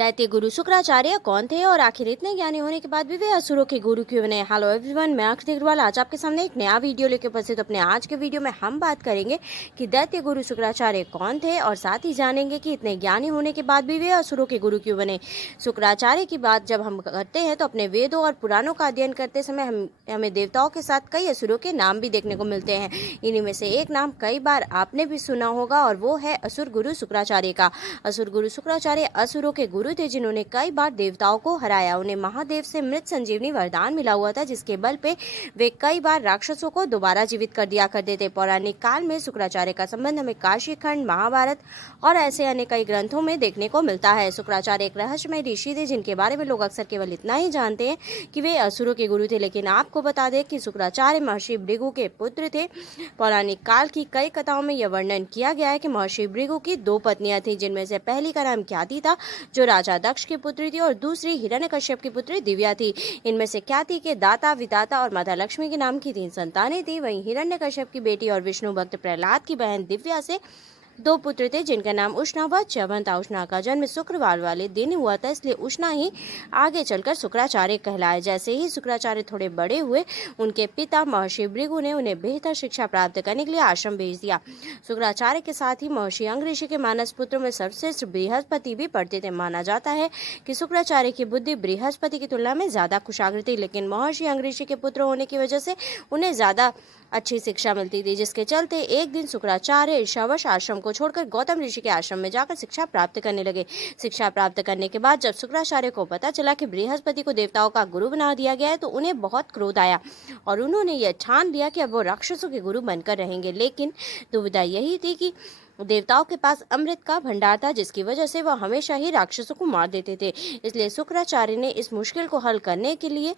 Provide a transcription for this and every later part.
दैत्य गुरु शुक्राचार्य कौन थे और आखिर इतने ज्ञानी होने के बाद भी वे असुरों के गुरु क्यों बने। हेलो एवरीवन, मैं आकृति अग्रवाल आज आपके सामने एक नया वीडियो लेकर उपस्थित। अपने आज के वीडियो में हम बात करेंगे कि दैत्य गुरु शुक्राचार्य कौन थे और साथ ही जानेंगे कि इतने ज्ञानी होने के बाद भी वे असुरों के गुरु क्यों बने। शुक्राचार्य की बात जब हम करते हैं तो अपने वेदों और पुराणों का अध्ययन करते समय हमें देवताओं के साथ कई असुरों के नाम भी देखने को मिलते हैं। इन्हीं में से एक नाम कई बार आपने भी सुना होगा और वो है असुर गुरु शुक्राचार्य का। असुर गुरु शुक्राचार्य असुरों के गुरु थे जिन्होंने कई बार देवताओं को हराया। उन्हें महादेव से मृत संजीवनी वरदान मिला हुआ था, जिसके बल पे वे कई बार राक्षसों को दोबारा जीवित कर दिया करते थे। पौराणिक काल में शुक्राचार्य का संबंध हमें काशी खंड, महाभारत और ऐसे अन्य कई ग्रंथों में देखने को मिलता है। शुक्राचार्य एक रहस्यमय ऋषि थे जिनके बारे में लोग अक्सर केवल इतना ही जानते हैं कि वे असुरों के गुरु थे, लेकिन आपको बता दें कि शुक्राचार्य महर्षि भृगु के पुत्र थे। पौराणिक काल की कई कथाओं में यह वर्णन किया गया है कि महर्षि भृगु की दो पत्नियां थीं, जिनमें से पहली का नाम ख्याति था जो राजा दक्ष की पुत्री थी और दूसरी हिरण्यकश्यप की पुत्री दिव्या थी। इनमें से ख्याति के दाता, विधाता और माता लक्ष्मी के नाम की 3 संतानें थी। वहीं हिरण्यकश्यप की बेटी और विष्णु भक्त प्रहलाद की बहन दिव्या से 2 पुत्र थे जिनका नाम उष्णा व च्यवन था। उष्णा का जन्म शुक्रवार वाले दिन हुआ था, इसलिए उष्णा ही आगे चलकर शुक्राचार्य कहलाए। जैसे ही शुक्राचार्य थोड़े बड़े हुए, उनके पिता महर्षि भृगु ने उन्हें बेहतर शिक्षा प्राप्त करने के लिए आश्रम भेज दिया। शुक्राचार्य के साथ ही महर्षि अंग ऋषि के मानस पुत्रों में सर्वश्रेष्ठ बृहस्पति भी पढ़ते थे। माना जाता है कि शुक्राचार्य की बुद्धि बृहस्पति की तुलना में ज्यादा कुशाग्र थी, लेकिन महर्षि अंग ऋषि के पुत्र होने की वजह से उन्हें ज्यादा अच्छी शिक्षा मिलती थी, जिसके चलते एक दिन शुक्राचार्य ईर्ष्यावश आश्रम को छोड़कर गौतम ऋषि के आश्रम में जाकर शिक्षा प्राप्त करने लगे। शिक्षा प्राप्त करने के बाद जब शुक्राचार्य को पता चला कि बृहस्पति को देवताओं का गुरु बना दिया गया है तो उन्हें बहुत क्रोध आया और उन्होंने यह ठान लिया कि अब वो राक्षसों के गुरु बनकर रहेंगे। लेकिन दुविधा यही थी कि देवताओं के पास अमृत का भंडार था, जिसकी वजह से वह हमेशा ही राक्षसों को मार देते थे। इसलिए शुक्राचार्य ने इस मुश्किल को हल करने के लिए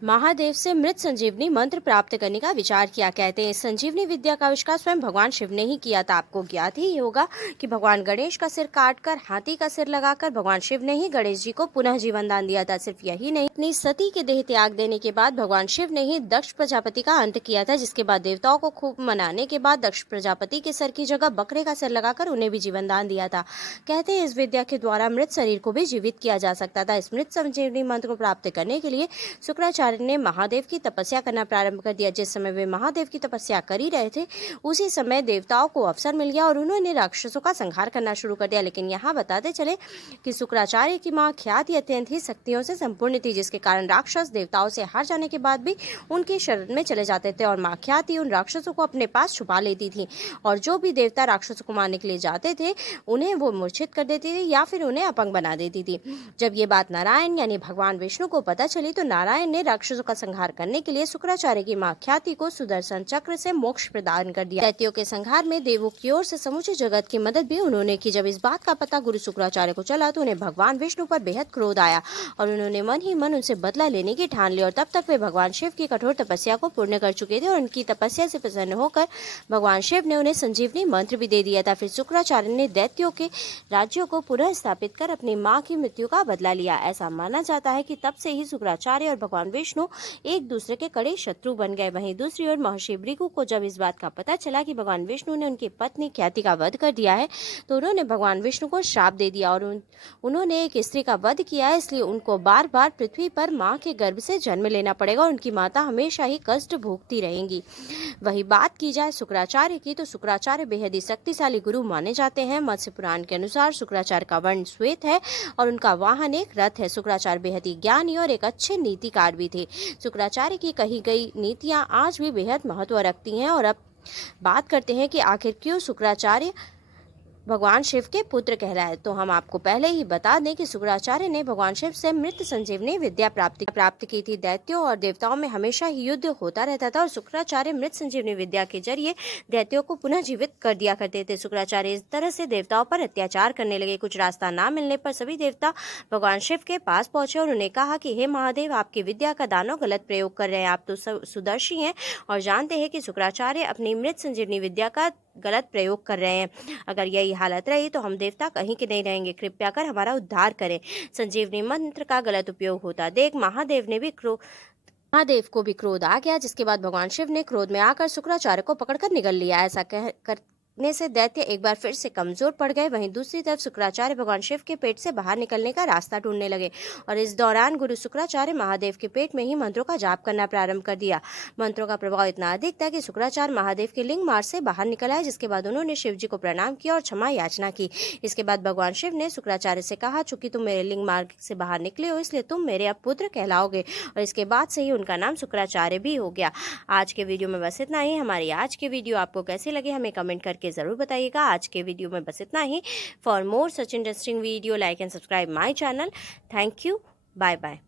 महादेव से मृत संजीवनी मंत्र प्राप्त करने का विचार किया। कहते हैं संजीवनी विद्या का आविष्कार स्वयं भगवान शिव ने ही किया था। आपको ज्ञात ही होगा कि भगवान गणेश का सिर काटकर हाथी का सिर लगाकर भगवान शिव ने ही गणेश जी को पुनः जीवन दान दिया था। सिर्फ यही नहीं, अपनी सती के देह त्याग देने के बाद भगवान शिव ने ही दक्ष प्रजापति का अंत किया था, जिसके बाद देवताओं को खूब मनाने के बाद दक्ष प्रजापति के सर की जगह बकरे का सिर लगाकर उन्हें भी जीवन दान दिया था। कहते हैं इस विद्या के द्वारा मृत शरीर को भी जीवित किया जा सकता था। इस मृत संजीवनी मंत्र को प्राप्त करने के लिए शुक्राचार्य ने महादेव की तपस्या करना प्रारंभ कर दिया। जिस समय वे महादेव की तपस्या कर ही रहे थे, उसी समय देवताओं को अवसर मिल गया और उन्होंने राक्षसों का संहार करना शुरू कर दिया। लेकिन यहाँ बताते चले कि शुक्राचार्य की मां ख्याति अत्यंत ही शक्तियों से संपूर्ण थी, जिसके कारण राक्षस देवताओं से हार जाने के बाद भी उनकी शरण में चले जाते थे और मां ख्याति उन राक्षसों को अपने पास छुपा लेती थी और जो भी देवता राक्षसों को मारने के लिए जाते थे उन्हें वो मूर्छित कर देती थी या फिर उन्हें अपंग बना देती थी। जब ये बात नारायण यानी भगवान विष्णु को पता चली तो नारायण ने राक्षसों का संहार करने के लिए शुक्राचार्य की मां ख्याति को सुदर्शन चक्र से मोक्ष प्रदान कर दिया। दैत्यों के संहार में देवों की ओर से समूचे जगत की मदद भी उन्होंने की। जब इस बात का पता गुरु शुक्राचार्य को चला तो उन्हें भगवान विष्णु पर बेहद क्रोध आया और उन्होंने मन ही मन उनसे बदला लेने की ठान ली। और तब तक वे भगवान शिव की कठोर तपस्या को पूर्ण कर चुके थे और उनकी तपस्या से प्रसन्न होकर भगवान शिव ने उन्हें संजीवनी मंत्र भी दे दिया था। फिर शुक्राचार्य ने दैत्यों के राज्यों को पुनः स्थापित कर अपनी मां की मृत्यु का बदला लिया। ऐसा माना जाता है कि तब से ही शुक्राचार्य और भगवान विष्णु एक दूसरे के कड़े शत्रु बन गए। वहीं दूसरी ओर महर्षि भृगु को जब इस बात का पता चला कि भगवान विष्णु ने उनकी पत्नी ख्याति का वध कर दिया है तो उन्होंने भगवान विष्णु को श्राप दे दिया और उन्होंने एक स्त्री का वध किया है, इसलिए उनको बार बार पृथ्वी पर मां के गर्भ से जन्म लेना पड़ेगा और उनकी माता हमेशा ही कष्ट भोगती रहेंगी। वही बात की जाए शुक्राचार्य की तो शुक्राचार्य बेहद ही शक्तिशाली गुरु माने जाते हैं। मत्स्य पुराण के अनुसार शुक्राचार्य का वर्ण श्वेत है और उनका वाहन एक रथ है। शुक्राचार्य बेहद ही ज्ञानी और एक अच्छे नीतिकार भी थे। शुक्राचार्य की कही गई नीतियां आज भी बेहद महत्व रखती हैं। और अब बात करते हैं कि आखिर क्यों शुक्राचार्य भगवान शिव के पुत्र कहलाए। तो हम आपको पहले ही बता दें कि शुक्राचार्य ने भगवान शिव से मृत संजीवनी विद्या प्राप्त की थी। दैत्यों और देवताओं में हमेशा ही युद्ध होता रहता था और शुक्राचार्य मृत संजीवनी विद्या के जरिए दैत्यों को पुनः जीवित कर दिया करते थे। शुक्राचार्य इस तरह से देवताओं पर अत्याचार करने लगे। कुछ रास्ता ना मिलने पर सभी देवता भगवान शिव के पास पहुंचे और उन्हें कहा कि हे महादेव, आपकी विद्या का दानव गलत प्रयोग कर रहे हैं। आप तो सुदर्शी हैं और जानते हैं कि शुक्राचार्य अपनी मृत संजीवनी विद्या का गलत प्रयोग कर रहे हैं। अगर यही हालत रही तो हम देवता कहीं के नहीं रहेंगे। कृपया कर हमारा उद्धार करें। संजीवनी मंत्र का गलत उपयोग होता देख महादेव को भी क्रोध आ गया, जिसके बाद भगवान शिव ने क्रोध में आकर शुक्राचार्य को पकड़कर निगल लिया। ऐसा लगने से दैत्य एक बार फिर से कमजोर पड़ गए। वहीं दूसरी तरफ शुक्राचार्य भगवान शिव के पेट से बाहर निकलने का रास्ता ढूंढने लगे और इस दौरान गुरु शुक्राचार्य महादेव के पेट में ही मंत्रों का जाप करना प्रारंभ कर दिया। मंत्रों का प्रभाव इतना अधिक था कि शुक्राचार्य महादेव के लिंग मार्ग से बाहर निकल आए, जिसके बाद उन्होंने शिव जी को प्रणाम किया और क्षमा याचना की। इसके बाद भगवान शिव ने शुक्राचार्य से कहा, चूंकि तुम मेरे लिंग मार्ग से बाहर निकले हो इसलिए तुम मेरे अब पुत्र कहलाओगे। और इसके बाद से ही उनका नाम शुक्राचार्य भी हो गया। आज के वीडियो में बस इतना ही। हमारी आज के वीडियो आपको कैसे लगे हमें कमेंट करके ज़रूर बताइएगा। आज के वीडियो में बस इतना ही। For more such interesting video like and subscribe my channel. Thank you. Bye bye.